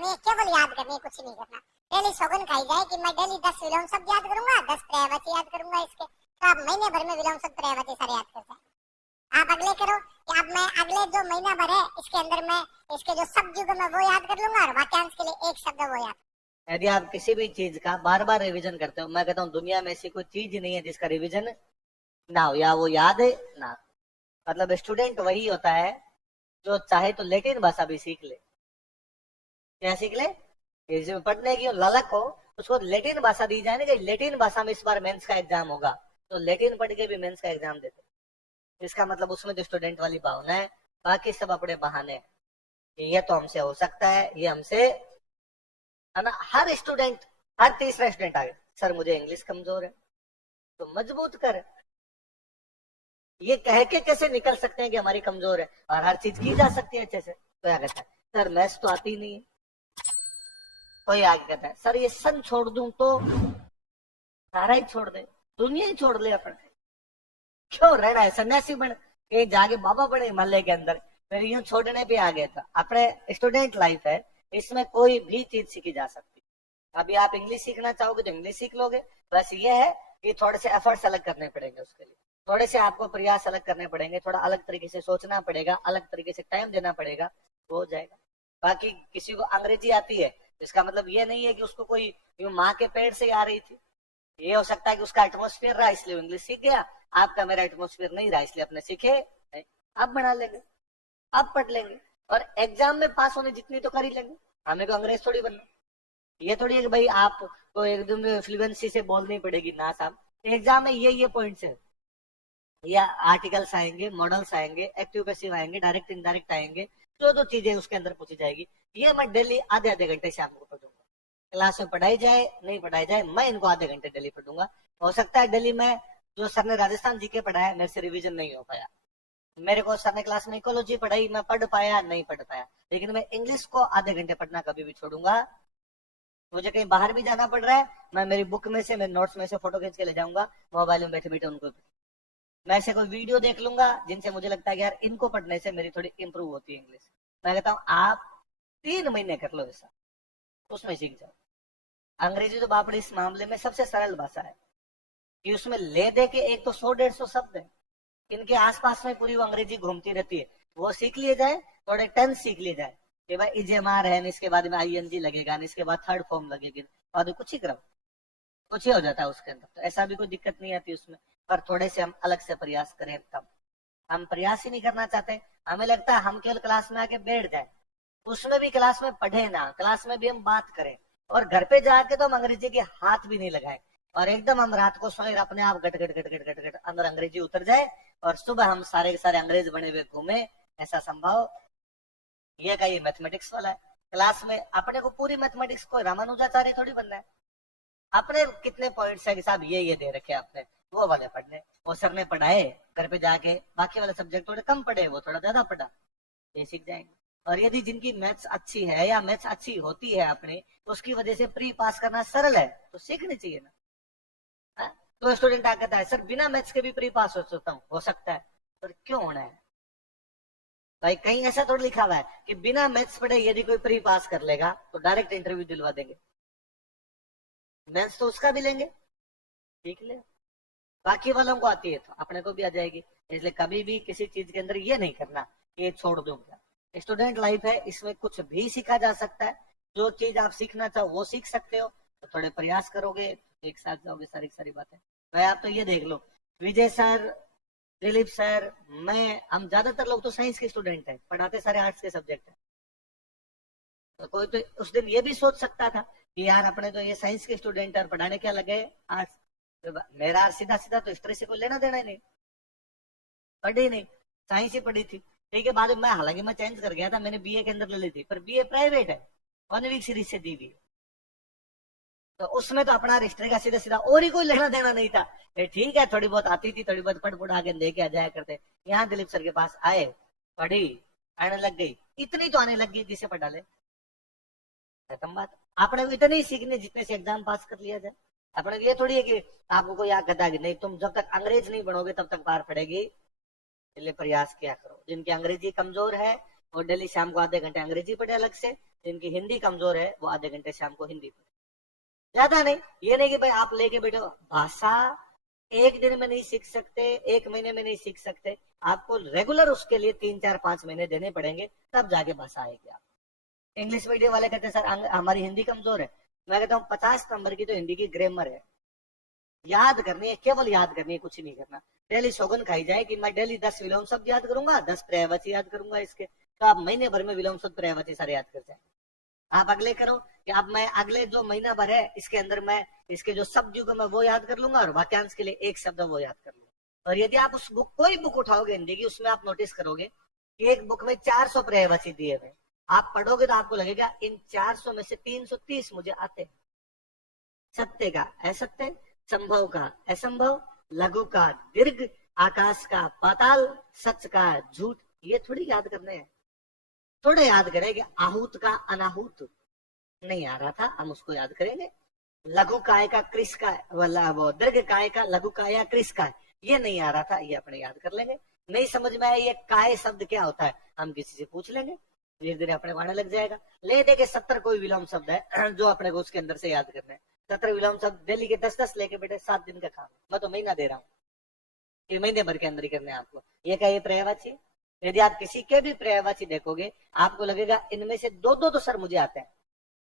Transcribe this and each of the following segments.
करनी है, केवल याद करनी है, कुछ नहीं करना। डेली सौगन खाई जाए कि मैं डेली 10 विलोम शब्द याद करूंगा, 10 पर्यायवाची याद करूंगा इसके, तो आप महीने भर में विलोम शब्द पर्यायवाची सारे याद कर जाए। आप अगले करो कि अब मैं अगले जो महीना भर है इसके अंदर मैं इसके जो शब्द युग मैं वो याद कर लूंगा और वाक्यांश के लिए एक शब्द वो याद। यदि आप किसी भी चीज का बार बार रिवीजन करते हो, मैं कहता हूँ दुनिया में ऐसी कोई चीज नहीं है जिसका रिवीजन ना हो या वो याद है ना। मतलब स्टूडेंट वही होता है जो चाहे तो लैटिन भाषा भी सीख ले। क्या सीख ले? इसमें पढ़ने की ललक हो, उसको लैटिन भाषा दी जाए ना कि लैटिन भाषा में इस बार मेंस का एग्जाम होगा, तो लैटिन पढ़ के भी मेंस का एग्जाम देते। इसका मतलब उसमें जो स्टूडेंट वाली भावना है, बाकी सब अपने बहाने हैं कि ये तो हमसे हो सकता है, ये हमसे है ना। हर स्टूडेंट, हर तीसरा स्टूडेंट आगे, सर मुझे इंग्लिश कमजोर है, तो मजबूत कर। ये कह के कैसे निकल सकते हैं कि हमारी कमजोर है और हर चीज की जा सकती है अच्छे से। तो क्या कहता है, सर मैथ्स तो आती नहीं है। कोई आगे कहता है सर ये सन छोड़ दूं तो सारा ही छोड़ दे, दुनिया ही छोड़ ले अपन, क्यों रहना है, सन्यासी बन कहीं जाके बाबा बने हिमालय के अंदर, फिर यूं छोड़ने पे आ गया था। अपने स्टूडेंट लाइफ है, इसमें कोई भी चीज सीखी जा सकती। अभी आप इंग्लिश सीखना चाहोगे तो इंग्लिश सीख लोगे, बस ये है कि थोड़े से एफर्ट्स अलग करने पड़ेंगे, उसके लिए थोड़े से आपको प्रयास अलग करने पड़ेंगे, थोड़ा अलग तरीके से सोचना पड़ेगा, अलग तरीके से टाइम देना पड़ेगा, तो हो जाएगा। बाकी किसी को अंग्रेजी आती है, इसका मतलब ये नहीं है कि उसको कोई यूं माँ के पेट से आ रही थी। ये हो सकता है कि उसका एटमोस्फियर रहा इसलिए इंग्लिश सीख गया, आपका मेरा एटमोस्फियर नहीं रहा इसलिए अपने सीखे नहीं। आप बना लेंगे, आप पढ़ लेंगे और एग्जाम में पास होने जितनी तो कर ही लेंगे। हमें को अंग्रेज थोड़ी बनना, ये थोड़ी है कि भाई आपको एकदम फ्लुएंसी से बोलनी पड़ेगी ना साहब। एग्जाम में ये पॉइंट्स है, या आर्टिकल्स आएंगे, मॉडल्स आएंगे, एक्टिव पैसिव आएंगे, डायरेक्ट इनडायरेक्ट आएंगे, जो चीजें उसके अंदर पूछी जाएगी, ये मैं डेली आधे आधे घंटे शाम को पढ़ूंगा। क्लास में पढ़ाई जाए नहीं पढ़ाई जाए, मैं इनको आधे घंटे डेली पढ़ूंगा। हो सकता है डेली में जो सर ने राजस्थान जीके पढ़ाया मेरे से रिवीजन नहीं हो पाया, मेरे को सर ने क्लास में इकोलॉजी पढ़ाई, मैं पढ़ पाया नहीं पढ़ पाया, लेकिन मैं इंग्लिश को आधे घंटे पढ़ना कभी भी छोड़ूंगा। मुझे कहीं बाहर भी जाना पड़ रहा है, मैं मेरी बुक में से, मेरे नोट्स में से फोटो खींच के ले जाऊंगा, मोबाइल में बैठे बैठे उनको मैं ऐसे कोई वीडियो देख लूंगा जिनसे मुझे लगता है कि यार इनको पढ़ने से मेरी थोड़ी इंप्रूव होती है इंग्लिश। मैं कहता हूँ आप 3 महीने कर लो ऐसा, उसमें सीख जाओ। अंग्रेजी तो बापड़ी इस मामले में सबसे सरल भाषा है कि उसमें ले दे के एक तो 100-150 शब्द है, इनके आसपास में पूरी वो अंग्रेजी घूमती रहती है, वो सीख लिए जाए, थोड़े टेंस सीख लिए जाए कि भाई इजेमार है, इसके बाद में आईएनजी लगेगा, इसके बाद थर्ड फॉर्म लगेगी, और कुछ ही करो, कुछ ही हो जाता है उसके अंदर। तो ऐसा भी कोई दिक्कत नहीं आती उसमें, पर थोड़े से हम अलग से प्रयास करें। तब हम प्रयास ही नहीं करना चाहते, हमें लगता है हम केवल क्लास में आके बैठ जाए, उसमें भी क्लास में पढ़े ना, क्लास में भी हम बात करें, और घर पे जाके तो हम अंग्रेजी के हाथ भी नहीं लगाए, और एकदम हम रात को सोए अपने आप गट गट गट गट गट गट अंदर अंग्रेजी उतर जाए और सुबह हम सारे के सारे अंग्रेज बने हुए घूमे, ऐसा संभव? ये का ये मैथमेटिक्स वाला है। क्लास में अपने को पूरी मैथमेटिक्स को रामानुजाचार्य थोड़ी बनना है, अपने कितने पॉइंट्स है कि साहब ये दे रखे आपने, वो वाले पढ़ने, वो सर ने पढ़ाए, घर पे जाके बाकी वाले सब्जेक्ट थोड़े कम पढ़े, वो थोड़ा ज्यादा पढ़ा, ये सीख जाएंगे। और यदि जिनकी मैथ्स अच्छी है या मैथ्स अच्छी होती है अपनी, तो उसकी वजह से प्री पास करना सरल है, तो सीखनी चाहिए ना। तो स्टूडेंट आ कहता है सर बिना मैथ्स के भी प्री पास हो सकता हूँ, हो सकता है, पर क्यों होना है भाई? कहीं ऐसा थोड़ा लिखा हुआ है कि बिना मैथ्स पढ़े यदि कोई प्री पास कर लेगा तो डायरेक्ट इंटरव्यू दिलवा देंगे। मैथ्स तो उसका भी लेंगे, सीख ले, बाकी वालों को आती है तो अपने को भी आ जाएगी। इसलिए कभी भी किसी चीज के अंदर ये नहीं करना कि ये छोड़ दूंगा। स्टूडेंट लाइफ है, इसमें कुछ भी सीखा जा सकता है, जो चीज आप सीखना चाहो वो सीख सकते हो, तो थोड़े प्रयास करोगे एक साथ जाओगे सारी बातें। भाई आप तो ये देख लो, विजय सर, दिलीप सर, मैं, हम ज्यादातर लोग तो साइंस के स्टूडेंट हैं, पढ़ाते सारे आर्ट्स के सब्जेक्ट है। तो कोई तो उस दिन ये भी सोच सकता था कि यार अपने तो ये साइंस के स्टूडेंट है और पढ़ाने क्या लगे आर्ट्स। तो मेरा सीधा सीधा तो हिस्ट्री से कोई लेना देना ही नहीं, पढ़ी नहीं, साइंस ही पढ़ी थी। ठीक है, बाद में हालांकि मैं चेंज कर गया था, मैंने बीए के अंदर ले ली थी, पर बीए प्राइवेट है, 1 वीक सीरीज से दी हुई, तो उसमें तो अपना हिस्ट्री का सीधा सीधा और ही कोई लेना देना नहीं था। ठीक है, थोड़ी बहुत आती थी, थोड़ी बहुत पढ़ पढ़ा के लेके आ जाया करते। यहाँ दिलीप सर के पास आए, पढ़ी, आने लग गई, इतनी तो आने लग गई जिसे पढ़ा ले, खत्म बात। आपने को इतनी सीखने जितने से एग्जाम पास कर लिया जाए। अपने ये थोड़ी है कि आपको कोई याद कहता है कि नहीं तुम जब तक अंग्रेज नहीं बनोगे तब तक पार पड़ेगी, इसलिए प्रयास किया करो। जिनकी अंग्रेजी कमजोर है वो डेली शाम को आधे घंटे अंग्रेजी पढ़े अलग से, जिनकी हिंदी कमजोर है वो आधे घंटे शाम को हिंदी पढ़े, ज्यादा नहीं। ये नहीं कि भाई आप लेके बैठो, भाषा एक दिन में नहीं सीख सकते, एक महीने में नहीं सीख सकते, आपको रेगुलर उसके लिए 3 4 5 महीने देने पड़ेंगे, तब जाके भाषा आएगी आप। इंग्लिश मीडियम वाले कहते हैं सर हमारी हिंदी कमजोर है। मैं कहता हूँ 50 नंबर की तो हिंदी की ग्रामर है, याद करनी है, केवल याद करनी है, कुछ नहीं करना। डेली सौगन खाई जाए कि मैं डेली 10 विलोम शब्द याद करूंगा, 10 पर्यायवाची याद करूंगा इसके, तो आप महीने भर में विलोम शब्द पर्यायवाची सारे याद कर जाए। आप अगले करो कि अब मैं अगले जो महीना भर है इसके अंदर मैं इसके जो शब्द युग्म है वो याद कर लूंगा और वाक्यांश के लिए एक शब्द वो याद कर लूंगा। और यदि आप उस बुक कोई बुक उठाओगे हिंदी की, उसमें आप नोटिस करोगे कि एक बुक में 400 पर्यायवाची दिए हुए, आप पढ़ोगे तो आपको लगेगा इन 400 में से 330 मुझे आते। सत्य का असत्य, संभव का असंभव, लघु का दीर्घ, आकाश का पाताल, सच का झूठ, ये थोड़ी याद करने हैं। थोड़े याद करें कि आहूत का अनाहूत नहीं आ रहा था, हम उसको याद करेंगे। लघु काय का कृष का, वो दीर्घ काय का लघु काय या कृष का, ये नहीं आ रहा था, ये अपने याद कर लेंगे। नहीं समझ में आया ये काय शब्द क्या होता है, हम किसी से पूछ लेंगे, धीरे धीरे अपने वाणे लग जाएगा। ले दे के 70 कोई विलोम शब्द है जो अपने को उसके अंदर से याद करना है। 70 विलोम शब्द डेली के 10-10 लेके बेटे 7 दिन का काम, मैं तो महीना दे रहा हूँ, ये महीने भर के अंदर ही करने आपको। ये क्या ये पर्यायवाची, यदि आप किसी के भी पर्यायवाची देखोगे आपको लगेगा इनमें से 2-2 तो सर मुझे आते हैं,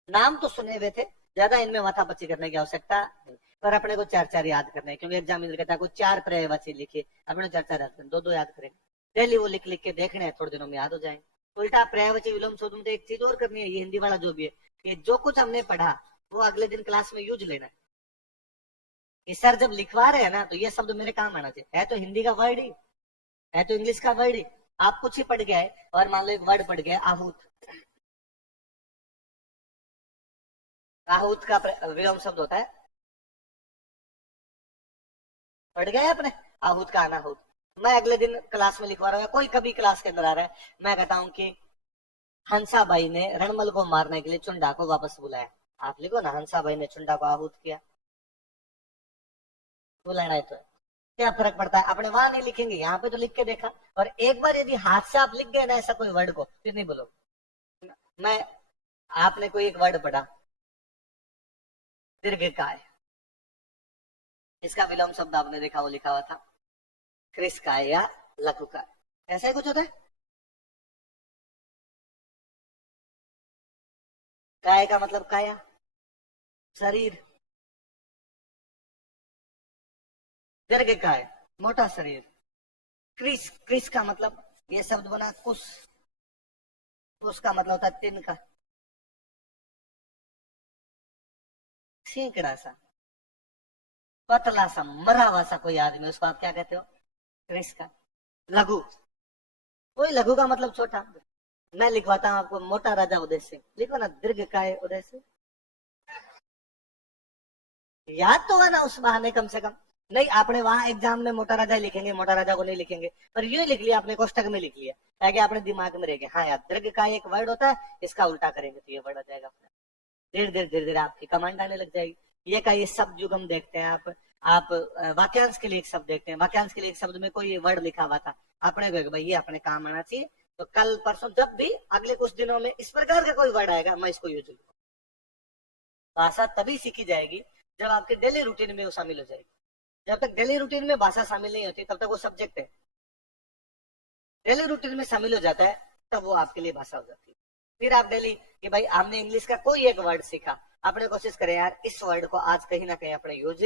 नाम तो सुने हुए थे, ज्यादा इनमें माथापच्ची करने की आवश्यकता नहीं, पर अपने को 4-4 याद करने, क्योंकि एग्जामिनर कहता है कोई 4 पर्यायवाची लिखे, अपने 4-4 याद करें, 2-2 याद करेंगे। डेली वो लिख लिख के देखने हैं, थोड़े दिनों में याद हो जाएंगे। उल्टा पर्यायवाची विलोम शब्द में एक चीज और करनी है, ये हिंदी वाला जो भी है, कि जो कुछ हमने पढ़ा वो अगले दिन क्लास में यूज लेना है। कि सर जब लिखवा रहे हैं ना तो ये शब्द मेरे काम आना चाहिए, है तो हिंदी का वर्ड ही, है तो इंग्लिश का वर्ड ही, आप कुछ ही पढ़ गए और मान लो एक वर्ड पढ़ गया आहूत, आहूत का विलोम शब्द होता है, पढ़ गए आपने आहूत का अनाहूत। मैं अगले दिन क्लास में लिखवा रहा हूँ, कोई कभी क्लास के अंदर आ रहा है, मैं कहता हूँ कि हंसाबाई ने रणमल को मारने के लिए चुंडा को वापस बुलाया, आप लिखो ना हंसाबाई ने चुंडा को आहूत किया, बुलाना है तो क्या फर्क पड़ता है, अपने वहां नहीं लिखेंगे, यहाँ पे तो लिख के देखा। और एक बार यदि हाथ से आप लिख गए ना ऐसा कोई वर्ड को, फिर नहीं बोलो। मैं आपने कोई एक वर्ड पढ़ा दीर्घकाय, इसका विलोम शब्द आपने देखा वो लिखा हुआ था कृषकाय या लघुकाय, ऐसा ही कुछ होता है। काय का मतलब काया शरीर, दीर्घकाय मोटा शरीर, क्रिस क्रिस का मतलब ये शब्द बना कुश, कुश का मतलब होता है तिनका, सीकड़ा सा, पतला सा, मरा हुआ सा कोई आदमी, उसको आप क्या कहते हो, क्रिस का। लघु, कोई लघु का मतलब छोटा, मैं लिखवाता हूँ आपको मोटा राजा उदय सिंह, लिखो ना दीर्घकाय उदय सिंह, याद तो है ना उस बहाने कम से कम। नहीं आपने वहां एग्जाम में मोटा राजा लिखेंगे, मोटा राजा को नहीं लिखेंगे, पर ये लिख लिया आपने, कोष्टक में लिख लिया, ताकि आपने दिमाग में रह गया हाँ यार दीर्घकाय एक वर्ड होता है, इसका उल्टा करेंगे तो ये वर्ड आ जाएगा अपना। धीरे धीरे धीरे धीरे आपकी कमांड आने लग जाएगी। ये का ये शब्द युगम देखते हैं आप वाक्यांश के लिए एक शब्द देखते हैं, वाक्यांश के लिए एक शब्द में कोई वर्ड लिखा हुआ था, अपने को भाई ये अपने काम आना चाहिए, तो कल परसों जब भी अगले कुछ दिनों में इस प्रकार का कोई वर्ड आएगा मैं इसको यूज करूंगा। भाषा तभी सीखी जाएगी जब आपके डेली रूटीन में वो शामिल हो जाएगी। जब तक डेली रूटीन में भाषा शामिल नहीं होती तब तक वो सब्जेक्ट है, डेली रूटीन में शामिल हो जाता है तब वो आपके लिए भाषा हो जाती है। फिर आप डेली कि भाई हमने इंग्लिश का कोई एक वर्ड सीखा, अपने कोशिश करें यार इस वर्ड को आज कहीं ना कहीं अपने यूज,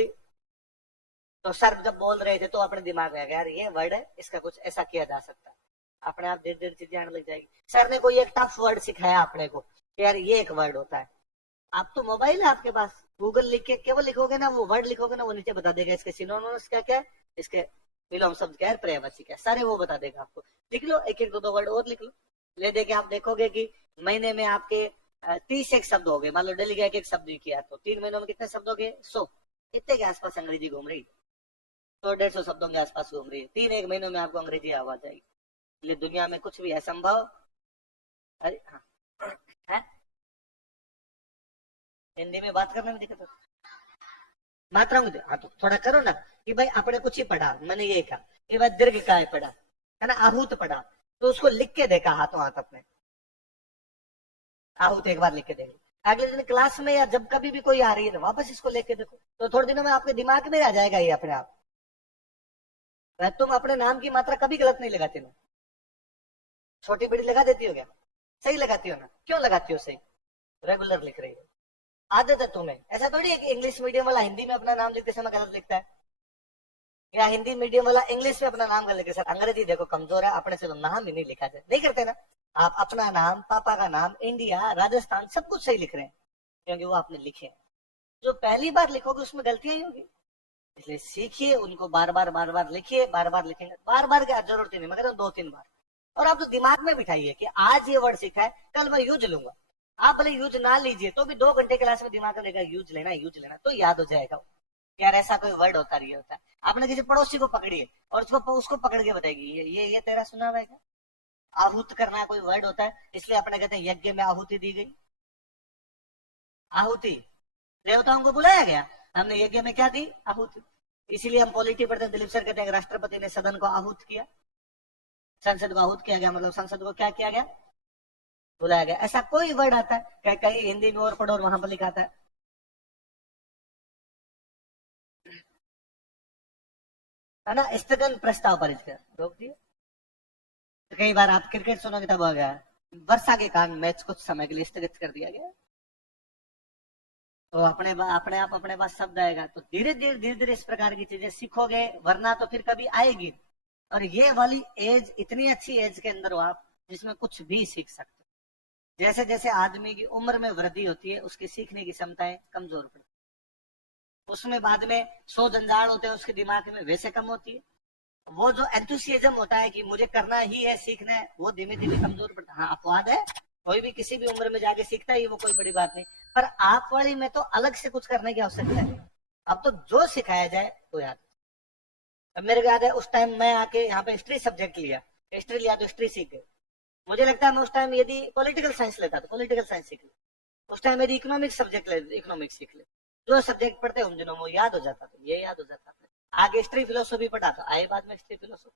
तो सर जब बोल रहे थे तो अपने दिमाग में आ गया यार ये वर्ड है, इसका कुछ ऐसा किया जा सकता है, अपने आप धीरे धीरे चीजें आने लग जाएगी। सर ने कोई एक टफ वर्ड सिखाया अपने को कि यार ये एक वर्ड होता है, आप तो मोबाइल है आपके पास, गूगल लिख के केवल लिखोगे ना, वो वर्ड लिखोगे ना, वो नीचे बता देगा इसके सिनोनिम्स क्या क्या है, इसके विलोम शब्द क्या है, पर्यायवाची क्या है, सारे वो बता देगा आपको। लिख लो एक एक दो वर्ड और लिख लो, ले दे के आप देखोगे कि महीने में आपके 30 एक शब्द हो गए, मान लो डेली का एक शब्द किया तो 3 महीनों में कितने शब्द हो गए, 100, इतने के आसपास अंग्रेजी घूम रही, 100-150 शब्दों के आसपास घूम रही है, 3 एक महीनों में आपको अंग्रेजी आवाज जाएगी। इसलिए दुनिया में कुछ भी असंभव, अरे हाँ है हिंदी में बात करने में दिक्कत है, मात्राओं में हाँ तो थोड़ा करो ना कि भाई आपने कुछ ही पढ़ा, मैंने ये कहा कि भाई दीर्घकाय पढ़ा है ना, आहूत पढ़ा, तो उसको लिख के देखा हाथों हाथ अपने, आहुति एक बार लिख के देंगे, अगले दिन क्लास में या जब कभी भी कोई आ रही है तो वापस इसको लेके देखो, तो थोड़े दिनों में आपके दिमाग में आ जाएगा ये अपने आप। तुम अपने नाम की मात्रा कभी गलत नहीं लगाते ना, छोटी बड़ी लगा देती हो क्या? सही लगाती हो ना, क्यों लगाती हो सही? रेगुलर लिख रही हो, आदत है तुम्हें। ऐसा थोड़ी एक इंग्लिश मीडियम वाला हिंदी में अपना नाम लिखते समय गलत लिखता है, या हिंदी मीडियम वाला इंग्लिश में अपना नाम गलत लिखते है। अंग्रेजी देखो कमजोर है, अपने से तो नाम ही नहीं लिखा जाए, नहीं करते ना आप। अपना नाम, पापा का नाम, इंडिया, राजस्थान, सब कुछ सही लिख रहे हैं क्योंकि वो आपने लिखे हैं। जो पहली बार लिखोगे उसमें गलतियां ही होगी, इसलिए सीखिए उनको, बार बार लिखिए, बार बार लिखेंगे, बार बार की जरूरत ही नहीं, मैं कहता हूँ 2-3 बार। और आप तो दिमाग में बिठाइए कि आज ये वर्ड सीखा है, कल मैं यूज लूंगा। आप भले यूज ना लीजिए तो भी 2 घंटे क्लास में दिमाग में देगा यूज लेना, तो याद हो जाएगा यार ऐसा कोई वर्ड होता रही होता है। आपने किसी पड़ोसी को पकड़िए और उसको पकड़ के बताएगी ये तेरा सुना हुआ है क्या? आहूत करना कोई वर्ड होता है, इसलिए अपने कहते हैं यज्ञ में आहुति दी गई। आहुति देवताओं को बुलाया गया, हमने यज्ञ में क्या दी? आहुति। इसीलिए हम पॉलिटी पढ़ते हैं, दिलीप सर कहते हैं राष्ट्रपति ने सदन को आहूत किया, संसद को आहूत किया गया, मतलब संसद को क्या किया गया? बुलाया गया। ऐसा कोई वर्ड आता है कहीं हिंदी में और पढ़ो और वहां पर लिखा आता है ना? स्थगन प्रस्ताव पारित कर रोक दिया। तो कई बार आप क्रिकेट सुनोगे तब आ गया वर्षा के कारण मैच कुछ समय के लिए स्थगित कर दिया गया, तो अपने आप अपने पास शब्द आएगा। तो धीरे धीरे इस प्रकार की चीजें सीखोगे, वरना तो फिर कभी आएगी। और ये वाली एज इतनी अच्छी एज के अंदर हो आप जिसमें कुछ भी सीख सकते हो। जैसे जैसे आदमी की उम्र में वृद्धि होती है उसकी सीखने की क्षमताएं कमजोर पड़ती है, उसमें बाद में 100 जंजाल होते हैं उसके दिमाग में, वैसे कम होती है। वो जो एंथुसियाज्म होता है कि मुझे करना ही है, सीखना है, वो धीमे धीमे कमजोर पड़ता है। हाँ अपवाद है, कोई भी किसी भी उम्र में जाके सीखता है, वो कोई बड़ी बात नहीं, पर आप वाली में तो अलग से कुछ करने की आवश्यकता है। अब तो जो सिखाया जाए वो याद। अब मेरे को याद है उस टाइम मैं आके यहाँ पे हिस्ट्री सब्जेक्ट लिया, हिस्ट्री लिया तो हिस्ट्री सीख गए। मुझे लगता है मैं उस टाइम यदि पॉलिटिकल साइंस लेता तो पॉलिटिकल साइंस सीख ले, उस टाइम यदि इकोनॉमिक्स सब्जेक्ट ले इकोनॉमिक्स सीख ले। जो सब्जेक्ट पढ़ते उन दिनों वो याद हो जाता था, ये याद हो जाता था। आगे हिस्ट्री फिलोसॉफी पढ़ा तो आए बाद में हिस्ट्री फिलोसॉफी।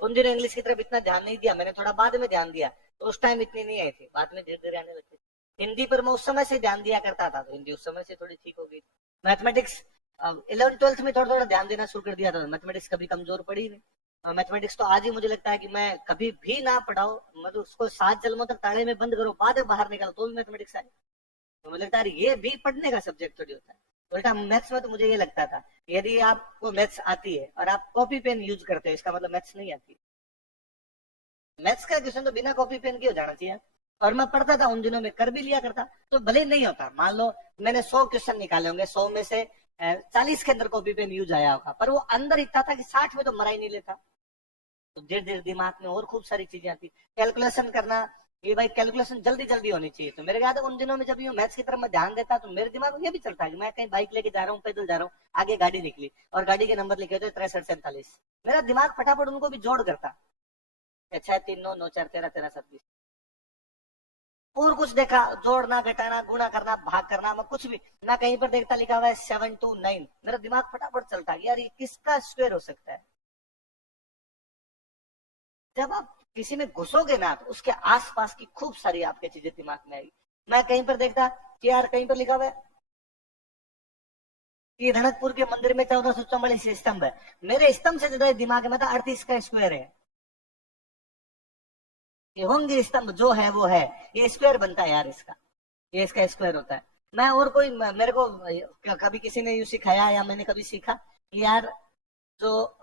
उन दिनों इंग्लिश की तरफ इतना ध्यान नहीं दिया, मैंने थोड़ा बाद में ध्यान दिया, तो उस टाइम इतनी नहीं आई थी, बाद में धीरे धीरे आने लगती। हिंदी पर मैं उस समय से ध्यान दिया करता था, तो हिंदी उस समय से थोड़ी ठीक हो गई। मैथमेटिक्स 11th-12th में थोड़ा थोड़ा ध्यान देना शुरू कर दिया था, मैथमेटिक्स कभी कमजोर पड़ी नहीं। मैथमेटिक्स तो आज ही मुझे लगता है कि मैं कभी भी ना पढ़ाओ, मतलब उसको 7 जन्मों तक ताले में बंद करो, बाद में बाहर निकालो तो भी मैथमेटिक्स आए। तो मुझे लगता है ये भी पढ़ने का सब्जेक्ट थोड़ी होता है। उल्टा मैथ्स में तो मुझे ये लगता था यदि आपको मैथ्स आती है और आप कॉपी पेन यूज करते हो, इसका मतलब मैथ्स नहीं आती। मैथ्स का क्वेश्चन तो बिना कॉपी पेन के हो जाना चाहिए। और मैं पढ़ता था उन दिनों में, कर भी लिया करता, तो भले नहीं होता, मान लो मैंने 100 क्वेश्चन निकाले होंगे, 100 में से 40 के अंदर कॉपी पेन यूज आया होगा, पर वो अंदर इतना था कि 60 में तो मरा ही नहीं लेता। तो धीरे धीरे दिमाग में और खूब सारी चीजें आती। कैलकुलेशन करना, ये भाई कैलकुलेशन जल्दी जल्दी होनी चाहिए। तो मेरे याद है उन दिनों में जब ये मैथ्स की तरफ मैं ध्यान देता तो मेरे दिमाग में ये भी चलता है कि मैं कहीं बाइक लेके जा रहा हूँ, पैदल जा रहा हूँ, आगे गाड़ी निकली और गाड़ी के नंबर लिखे थे 63-47, मेरा दिमाग फटाफट उनको भी जोड़ करता, 6 3 9 9 4 13 13 27, और कुछ देखा, जोड़ना, घटाना, गुणा करना, भाग करना, मैं कुछ भी, मैं कहीं पर देखता लिखा हुआ है 7 2 9, मेरा दिमाग फटाफट चलता है यार ये किसका स्क्वायर हो सकता है। जब आप किसी में घुसोगे ना तो उसके आसपास की खूब सारी आपके चीजें दिमाग में आएगी। मैं कहीं पर देखता कि यार कहीं पर लिखा हुआ है कि रणकपुर के मंदिर में 1444 स्तंभ है, मेरे स्तंभ से ज्यादा दिमाग में था 38 का स्क्वायर है। ये होंगे स्तंभ जो है वो है, ये स्क्वायर बनता है यार इसका, ये इसका स्क्वायर होता है। मैं और कोई, मेरे को कभी किसी ने यूं सिखाया या मैंने कभी सीखा कि यार जो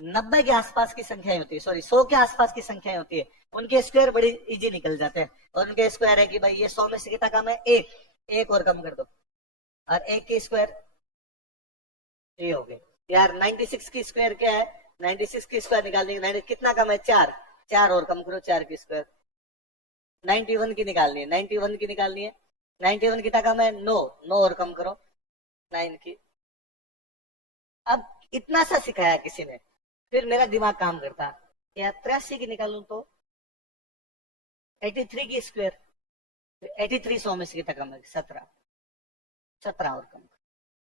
90 के आसपास की संख्याएं होती है, सॉरी 100 के आसपास की संख्याएं होती है, उनके स्क्वायर बड़ी इजी निकल जाते हैं। और उनके स्क्वायर है कि भाई ये 100 में से कितना कम है, एक और कम कर दो, और एक के स्क्वायर ये हो गए। यार 96 की स्क्वायर क्या है, 96 की स्क्वायर निकालनी, कितना कम है, 4 और कम करो, 4 की स्क्वायर। 91 की निकालनी है, 91 की निकालनी है, 91 कितना कम है, 9 और कम करो 9 की। अब इतना सा सिखाया किसी ने, फिर मेरा दिमाग काम करता यार 83 की निकालूं तो 83 की स्क्वायर, 83 100 में से कितना कम है, 17 और कम,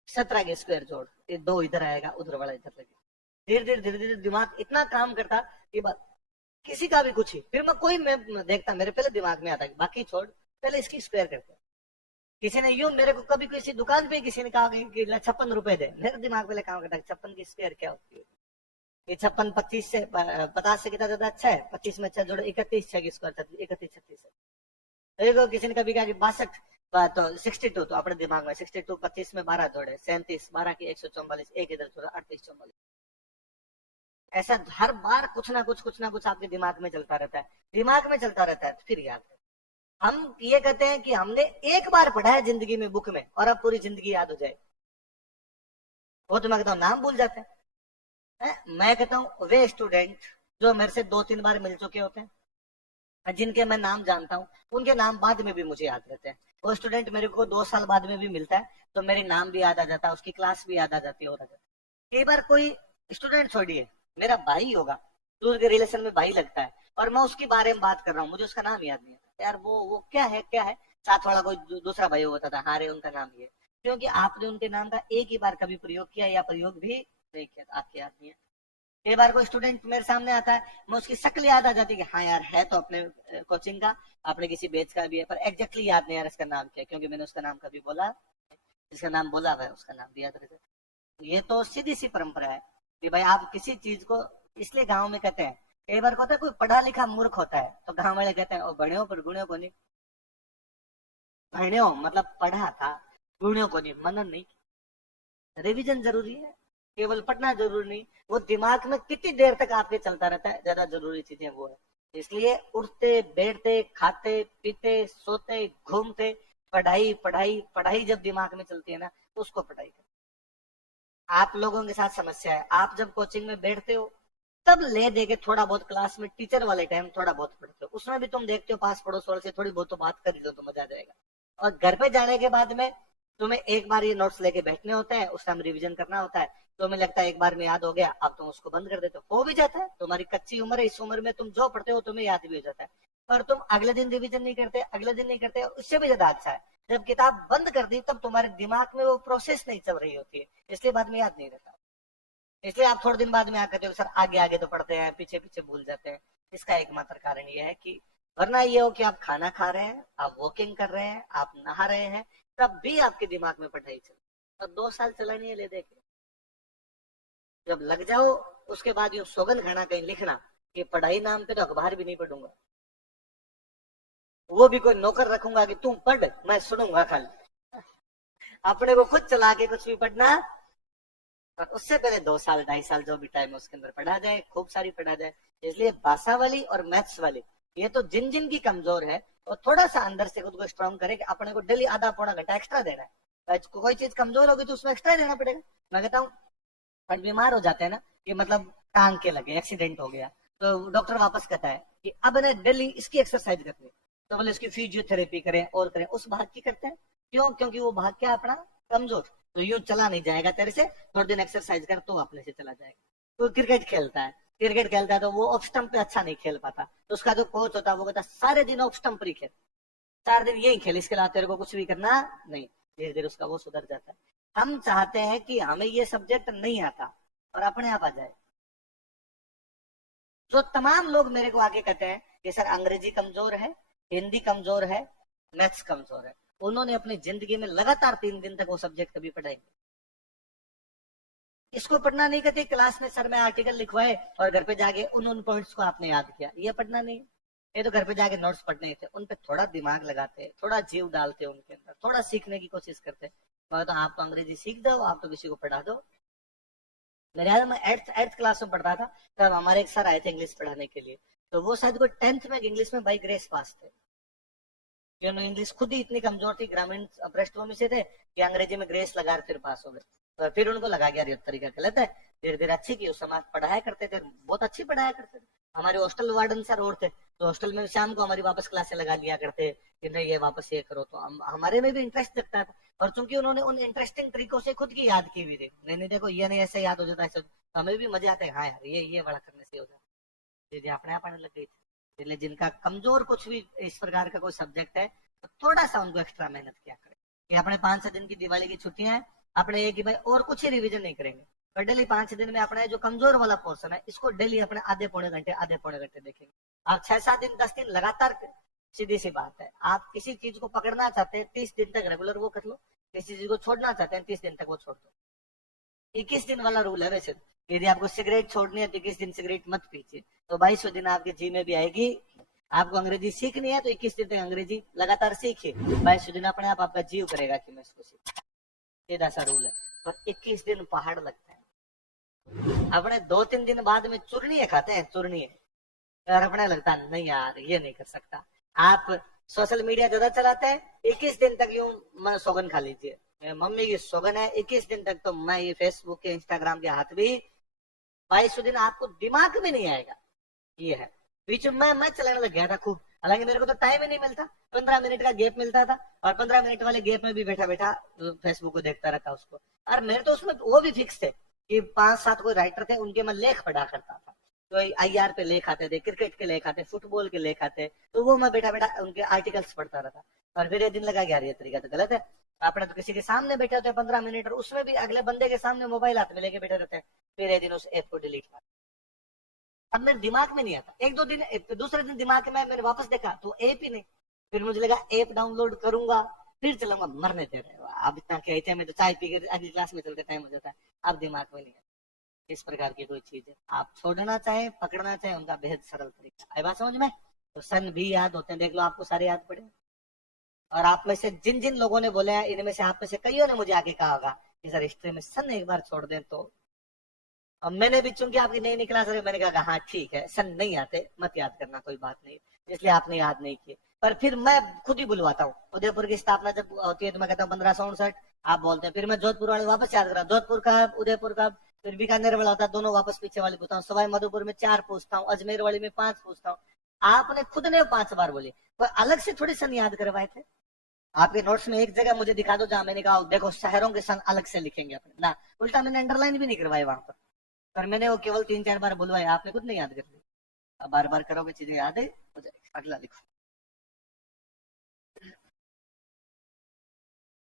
17 के स्क्वायर जोड़, ये 2 इधर आएगा, उधर वाला इधर लगेगा। धीरे धीरे दिमाग इतना काम करता किसी का भी कुछ ही, फिर मैं देखता, मेरे पहले दिमाग में आता है बाकी छोड़, पहले इसकी स्क्वायर करते हैं। किसी ने यूं मेरे को कभी किसी दुकान पे किसी ने कहा कि 56 रुपए दे, मेरे दिमाग में काम करता है 56 की स्क्वायर क्या होती है। ये 56 25 से 50 से कितना ज्यादा अच्छा है, 25 में अच्छा जोड़ो 31 6 की स्क्वायर 31 36 है। देखो किसी ने कभी कहा कि 62 तो 62, तो अपने दिमाग में 62 25 में 12 जोड़े 37, 12 की 144, एक इधर जोड़ा 38 44। ऐसा हर बार कुछ ना कुछ आपके दिमाग में चलता रहता है, दिमाग में चलता रहता है, तो फिर याद है। हम ये कहते हैं कि हमने एक बार पढ़ा है जिंदगी में बुक में और अब पूरी जिंदगी याद हो जाए, वो तो मैं कहता हूँ नाम भूल जाते हैं। मैं कहता हूँ वे स्टूडेंट जो मेरे से 2-3 बार मिल चुके होते हैं, जिनके मैं नाम जानता हूँ, उनके नाम बाद में भी मुझे याद रहते हैं। वो स्टूडेंट मेरे को 2 साल बाद में भी मिलता है तो मेरे नाम भी याद आ जाता है, उसकी क्लास भी याद आ जाती है और आ जाती है। कई बार कोई स्टूडेंट छोड़िए, मेरा भाई होगा, दूर के रिलेशन में भाई लगता है, और मैं उसके बारे में बात कर रहा हूँ, मुझे उसका नाम याद नहीं आता यार, वो क्या है, साथ वाला कोई दूसरा भाई होता था, हाँ रे उनका नाम ये, क्योंकि आपने उनके नाम का एक ही बार कभी प्रयोग किया या प्रयोग भी नहीं किया, आपकी याद नहीं है। कई बार कोई स्टूडेंट मेरे सामने आता है, मैं उसकी शक्ल याद आ जाती है कि हाँ यार है तो अपने कोचिंग का, अपने किसी बैच का भी है, पर एग्जैक्टली याद नहीं यार इसका नाम क्या है, क्योंकि मैंने उसका नाम कभी बोला, जिसका नाम बोला है उसका नाम भी याद रखे। ये तो सीधी सी परंपरा है कि भाई आप किसी चीज को, इसलिए गाँव में कहते हैं, कई बार होता है कोई पढ़ा लिखा मूर्ख होता है तो गाँव वाले कहते हैं बढ़ियों पर गुणियों को नहीं, बढ़ियों मतलब पढ़ा था, गुणियों को नहीं, मनन नहीं। रिविजन जरूरी है, केवल पढ़ना जरूरी नहीं, वो दिमाग में कितनी देर तक आपके चलता रहता है, ज्यादा जरूरी चीजें वो है। इसलिए उठते बैठते खाते पीते सोते घूमते पढ़ाई पढ़ाई पढ़ाई जब दिमाग में चलती है ना, तो उसको पढ़ाई करें। आप लोगों के साथ समस्या है, आप जब कोचिंग में बैठते हो तब ले दे के थोड़ा बहुत क्लास में टीचर वाले टाइम थोड़ा बहुत पढ़ते हो, उसमें भी तुम देखते हो पास पड़ोस वाले से थोड़ी बहुत तो बात कर ही लो तो मजा आ जाएगा। और घर पे जाने के बाद में तुम्हें एक बार ये नोट्स लेके बैठने होते हैं, उस टाइम रिवीजन करना होता है, तुम्हें लगता है एक बार में याद हो गया, अब तुम उसको बंद कर देते हो भी जाता है, तुम्हारी कच्ची उम्र है, इस उम्र में तुम जो पढ़ते हो तुम्हें याद भी हो जाता है, पर तुम अगले दिन रिवीजन नहीं करते, अगले दिन नहीं करते, उससे भी ज्यादा अच्छा है जब किताब बंद कर दी तब तुम्हारे दिमाग में वो प्रोसेस नहीं चल रही होती है, इसलिए बाद में याद नहीं रहता। इसलिए आप थोड़े दिन बाद में आकर सर आगे आगे तो पढ़ते हैं, पीछे पीछे भूल जाते हैं। इसका एकमात्र कारण ये है कि वरना ये हो कि आप खाना खा रहे हैं, आप वॉकिंग कर रहे हैं, आप नहा रहे हैं, तब भी आपके दिमाग में पढ़ाई चल, और 2 साल चला नहीं है ले देखे, जब लग जाओ उसके बाद यूं सौगंध खाना कहीं लिखना कि पढ़ाई नाम पे तो अखबार भी नहीं पढ़ूंगा, वो भी कोई नौकर रखूंगा कि तुम पढ़ मैं सुनूंगा खाली, अपने को खुद चला के कुछ भी पढ़ना। और उससे पहले 2 साल 2.5 साल जो भी टाइम है उसके अंदर पढ़ा जाए, खूब सारी पढ़ा जाए। इसलिए भाषा वाली और मैथ्स वाली ये तो जिन जिन की कमजोर है और थोड़ा सा अंदर से खुद को स्ट्रॉन्ग करे कि अपने को डेली आधा पौना घंटा एक्स्ट्रा देना है, कोई चीज कमजोर होगी तो उसमें एक्स्ट्रा देना पड़ेगा। मैं कहता हूँ पर बीमार हो जाते हैं ना, कि मतलब टांग के लगे, एक्सीडेंट हो गया, तो डॉक्टर वापस कहता है कि अब ना डेली इसकी एक्सरसाइज करनी, तो बोले इसकी फिजियोथेरेपी करें और करें, उस भाग की करते हैं, क्यों? क्योंकि वो भाग क्या अपना कमजोर, तो यूं चला नहीं जाएगा तेरे से, थोड़े दिन एक्सरसाइज कर तो अपने से चला जाएगा। तो क्रिकेट खेलता है तो वो ऑफ स्टंप पे अच्छा नहीं खेल पाता, तो उसका जो कोच होता है वो कहता सारे दिन ऑफ स्टंप पर ही खेल, 4 दिन यही खेल, इसके अलावा तेरे को कुछ भी करना नहीं। धीरे धीरे उसका वो सुधर जाता है। हम चाहते हैं कि हमें ये सब्जेक्ट नहीं आता और अपने आप आ जाए। जो तमाम लोग मेरे को आगे कहते हैं कि सर अंग्रेजी कमजोर है, हिंदी कमजोर है, मैथ्स कमजोर है, उन्होंने अपनी जिंदगी में लगातार 3 दिन तक वो सब्जेक्ट कभी पढ़ाएंगे। इसको पढ़ना नहीं कहते क्लास में सर मैं आर्टिकल लिखवाए और घर पे जाके उन पॉइंट्स को आपने याद किया, ये पढ़ना नहीं। ये तो घर पे जाके नोट्स पढ़ने थे, उन पे थोड़ा दिमाग लगाते, थोड़ा जीव डालते, उनके अंदर थोड़ा सीखने की कोशिश करते। तो आप तो अंग्रेजी सीख दो, आप तो किसी को पढ़ा दो। मेरे याद मैं 8th क्लास में पढ़ता था, तब हमारे एक सर आए थे इंग्लिश पढ़ाने के लिए, तो वो शायद कोई 10th में इंग्लिश में बाई ग्रेस पास थे, क्योंकि इंग्लिश खुद ही इतनी कमजोर थी, ग्रामीण पृष्ठभूमि से थे कि अंग्रेजी में ग्रेस लगा फिर पास हो गए। तो फिर उनको लगा गया ये तरीका गलत है, धीरे धीरे अच्छी की, उस समय पढ़ाया करते थे, बहुत अच्छी पढ़ाया करते थे। हमारे हॉस्टल वार्डन सर और थे, तो हॉस्टल में शाम को हमारी वापस क्लासें लगा लिया करते कि नहीं ये वापस ये करो, तो हमारे में भी इंटरेस्ट लगता था। और चूंकि उन्होंने उन इंटरेस्टिंग तरीकों से खुद की याद की हुई थी, नहीं देखो ये नहीं ऐसे याद हो जाता है, तो हमें भी मजा आता है, हाँ यार ये बड़ा करने से हो जाता है, अपने आप आने लग गई थी। इसलिए जिनका कमजोर कुछ भी इस प्रकार का कोई सब्जेक्ट है तो थोड़ा सा उनको एक्स्ट्रा मेहनत किया करें कि अपने 5-6 दिन की दिवाली की छुट्टियां हैं, अपने ये कि भाई और कुछ ही रिवीजन नहीं करेंगे, पर डेली 5 दिन में अपने जो कमजोर वाला पोर्शन है इसको डेली अपने आधे पौने घंटे देखेंगे। आप 6-7 दिन 10 दिन लगातार, सीधी सी बात है, आप किसी चीज को पकड़ना चाहते हैं 30 दिन तक रेगुलर वो कर लो, किसी चीज को छोड़ना चाहते हैं 30 दिन तक वो छोड़ दो। 21 दिन वाला रूल है वैसे। यदि आपको सिगरेट छोड़नी है तो 21 दिन सिगरेट मत पीजिए, तो 22वें दिन आपके जी में भी आएगी। आपको अंग्रेजी सीखनी है तो 21 दिन तक अंग्रेजी लगातार सीखिए, 22वें दिन अपने आप आपका जीव करेगा कि मैं इसको सीखूं। सीधा सा रूल है। पर 21 दिन पहाड़ लगता है। अपने 2-3 दिन बाद में चूर्णियां खाते हैं, चूर्णियां, और अपने लगता है नहीं यार ये नहीं कर सकता। आप सोशल मीडिया ज्यादा चलाते हैं, 21 दिन तक यूं मैं सौगन खा लीजिए, मम्मी की सौगन है 21 दिन तक तो मैं ये फेसबुक के इंस्टाग्राम के हाथ भी, 22वें दिन आपको दिमाग में नहीं आएगा। ये है। बीच में मैं चलाने लग गया था खूब, हालांकि मेरे को तो टाइम ही नहीं मिलता, 15 मिनट का गैप मिलता था, और 15 मिनट वाले गैप में भी बैठा बैठा फेसबुक को देखता रहता उसको। और मेरे तो उसमें वो भी फिक्स थे कि 5-7 कोई राइटर थे, उनके मैं लेख पढ़ा करता था। तो IR पे लेख आते थे, क्रिकेट के लेख आते, फुटबॉल के लेख आते, तो वो मैं बैठा बैठा उनके आर्टिकल्स पढ़ता रहता। और फिर ये दिन लगा यार ये तरीका तो गलत है। आपने तो किसी के सामने बैठे होते हैं 15 मिनट, और उसमें भी अगले बंदे के सामने मोबाइल हाथ में लेके बैठे रहते हैं। फिर ये दिन उस ऐप को डिलीट कर, अब मेरे दिमाग में नहीं आता। 1-2 दिन, दूसरे दिन दिमाग में मैंने वापस देखा तो ऐप ही नहीं। फिर मुझे लगा ऐप डाउनलोड करूंगा फिर चलाऊंगा, मरने दे रहे हो अब इतना कहते हैं, मैं तो चाय पी कर अगली क्लास में चलते टाइम हो जाता है। अब दिमाग में नहीं आता। इस प्रकार की कोई चीज है आप छोड़ना चाहें पकड़ना चाहें, उनका बेहद सरल तरीका है। बात समझ में? तो सन भी याद होते हैं, देख लो आपको सारे याद पड़े। और आप में से जिन जिन लोगों ने बोले हैं, इनमें से आप में से कईयों ने मुझे आगे कहा होगा कि सर हिस्ट्री में सन एक बार छोड़ दें तो। अब मैंने भी चूंकि आपकी नई नई क्लास रही, मैंने कहा हाँ ठीक है, सन नहीं आते मत याद करना, कोई बात नहीं, इसलिए आपने याद नहीं किए। पर फिर मैं खुद ही बुलवाता हूँ। उदयपुर की स्थापना जब होती है तो मैं कहता हूँ 1559, आप बोलते हैं, फिर मैं जोधपुर वाले वापस याद करा, जोधपुर का, उदयपुर का, फिर बीकानेर वाला होता है, दोनों वापस पीछे वाले पूछता हूँ, सवाई माधोपुर में 4 पूछता हूँ, अजमेर वाले में 5 पूछता हूँ। आपने खुद ने 5 बार बोली, कोई अलग से थोड़ी सन याद करवाए थे। आपके नोट्स में एक जगह मुझे दिखा दो जहां मैंने कहा देखो शहरों के सन अलग से लिखेंगे अपने ना, उल्टा मैंने अंडरलाइन भी नहीं करवाए वहां पर मैंने वो केवल 3-4 बार बुलवाया, आपने खुद नहीं याद कर ली। अब बार बार करोगे चीजें याद है हो जाएगी। अगला लिखो।